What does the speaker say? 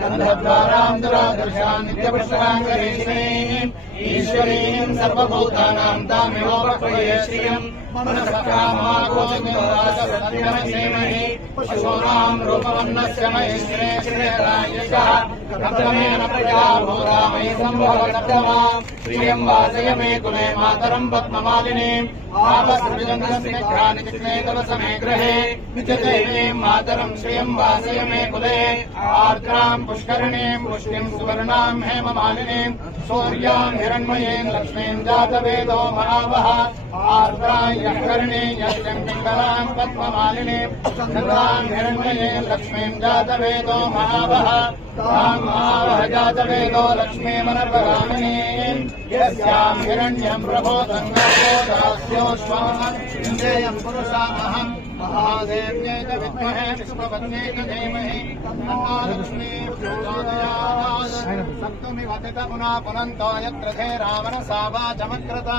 గంధద్వారాంధ్రాదర్శాన్ నిత్యపుష్కరాంగేషిణే नित्यपुष्कराङ्गरेशिनीम् ईश्वरीम् सर्वभूतानाम् तामिवोपक्वये श्रियम् मे कुले मातरम् पद्ममालिनीम् आपसृजन्तस्निग्धानि चित्ते तव समे गृहे। विजदेवीम् मातरम् श्रियम् वासय मे कुले। आर्द्राम् पुष्करिणीम् पुष्टिम् सुवर्णाम् हेममालिनीम् सूर्याम् हिरण्मयीम् लक्ष्मीम् जातवेदो महावः। आर्द्राय्यकर्णे यज्ञम् पिङ्गलाम् पद्ममालिनीम् चन्द्राम् हिरण्मयीम् लक्ष्मीम् जातवेदो महावः। ताम् महावः जातवेदो लक्ष्मीमनर्वरामिनीम् यस्याम् हिरण्यम् प्रबोधम् गर्भोदास्योष्वम् इन्द्रेयम् पुरुषामहम् महादेव्यै च विद्महे च धीमहि। लक्ष्मी सप्तमि वदित पुनः पुनन्तो यत्र थे सावा वाचमक्रता